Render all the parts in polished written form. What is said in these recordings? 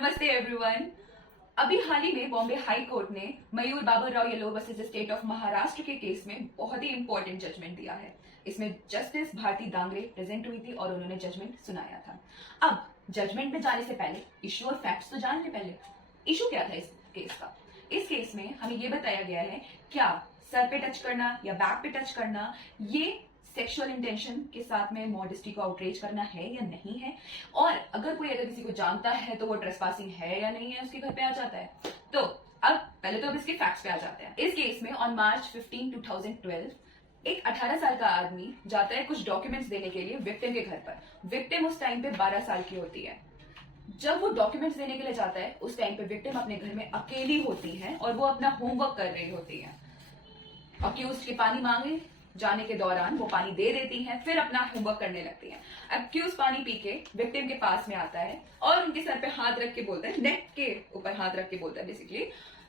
नमस्ते एवरीवन। अभी हाल ही में बॉम्बे हाई कोर्ट ने मयूर बाबर राव येलो वर्सेस स्टेट ऑफ महाराष्ट्र के केस में बहुत ही इंपॉर्टेंट जजमेंट दिया है। इसमें जस्टिस भारती दांगरे प्रेजेंट हुई थी और उन्होंने जजमेंट सुनाया था। अब जजमेंट में जाने से पहले इशू और फैक्ट्स तो जान ले। पहले इशू क्या था इस केस का? इस केस में हमें ये बताया गया है क्या सर पे टच करना या बैक पे टच करना ये सेक्सुअल इंटेंशन के साथ में मॉडेस्टी को आउटरीच करना है या नहीं है, और अगर किसी को जानता है तो वो ट्रेसपासिंग है या नहीं है, उसके घर पे आ जाता है। तो अब पहले तो अब इसके फैक्ट्स पे आ जाते हैं। इस केस में ऑन मार्च 15, 2012 एक 18 साल का आदमी जाता है कुछ डॉक्यूमेंट्स देने के लिए विक्टिम के घर पर। विक्टिम उस टाइम पे 12 साल की होती है। जब वो डॉक्यूमेंट्स देने के लिए जाता है उस टाइम पे विक्टिम अपने घर में अकेली होती है और वो अपना होमवर्क कर रही होती है। अक्यूज्ड के पानी मांगे जाने के दौरान वो पानी दे देती हैं, फिर अपना होमवर्क करने लगती हैं। अक्यूज पानी पी के विक्टिम के पास में आता है और उनके सर पे हाथ रख के बोलता है, नेक के ऊपर हाथ रख के बोलता है बेसिकली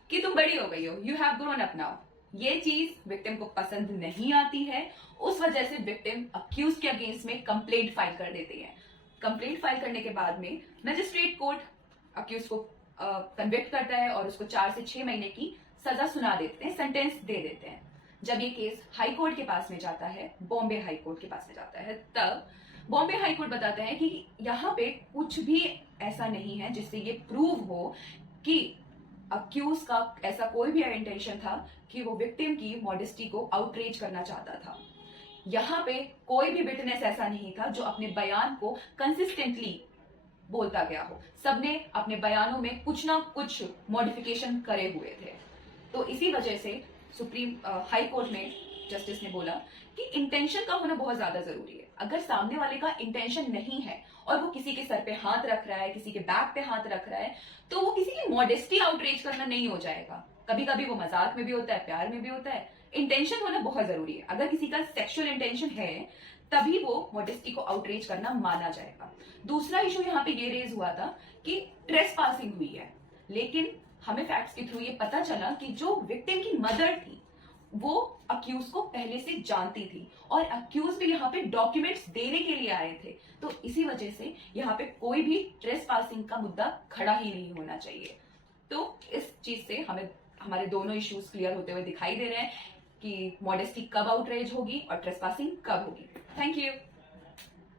कि तुम बड़ी हो गई हो, you have grown up now. ये चीज विक्टिम को पसंद नहीं आती है। उस वजह से विक्टिम अक्यूज के अगेंस्ट में कंप्लेंट फाइल कर देती है। कंप्लेंट फाइल करने के बाद में मजिस्ट्रेट कोर्ट अक्यूज को कन्विक्ट करता है और उसको 4 से 6 महीने की सजा सुना देते हैं, सेंटेंस दे देते हैं। जब ये केस हाई कोर्ट के पास में जाता है, बॉम्बे हाई कोर्ट के पास में जाता है, तब बॉम्बे हाई कोर्ट बताता है कि यहाँ पे कुछ भी ऐसा नहीं है जिससे ये प्रूव हो कि अक्यूज का ऐसा कोई भी इंटेंशन था कि वो विक्टिम की मॉडेस्टी को आउटरीच करना चाहता था। यहाँ पे कोई भी विटनेस ऐसा नहीं था जो अपने बयान को कंसिस्टेंटली बोलता गया हो। सबने अपने बयानों में कुछ ना कुछ मॉडिफिकेशन करे हुए थे। तो इसी वजह से सुप्रीम हाई कोर्ट में जस्टिस ने बोला कि इंटेंशन का होना बहुत ज्यादा जरूरी है। अगर सामने वाले का इंटेंशन नहीं है और वो किसी के सर पे हाथ रख रहा है, किसी के बैक पे हाथ रख रहा है, तो वो किसी की मॉडेस्टी आउटरीच करना नहीं हो जाएगा। कभी कभी वो मजाक में भी होता है, प्यार में भी होता है। इंटेंशन होना बहुत जरूरी है। अगर किसी का सेक्सुअल इंटेंशन है तभी वो मॉडेस्टी को आउटरीच करना माना जाएगा। दूसरा इशू यहाँ पे ये रेज हुआ था कि ट्रेसपासिंग हुई है, लेकिन हमें फैक्ट्स के थ्रू ये पता चला कि जो विक्टिम की मदर थी वो अक्यूज को पहले से जानती थी और अक्यूज भी यहाँ पे डॉक्यूमेंट्स देने के लिए आए थे। तो इसी वजह से यहाँ पे कोई भी ट्रेसपासिंग का मुद्दा खड़ा ही नहीं होना चाहिए। तो इस चीज से हमें हमारे दोनों इश्यूज क्लियर होते हुए दिखाई दे रहे हैं कि मॉडेस्टी कब आउटरीच होगी और ट्रेसपासिंग कब होगी। Thank you.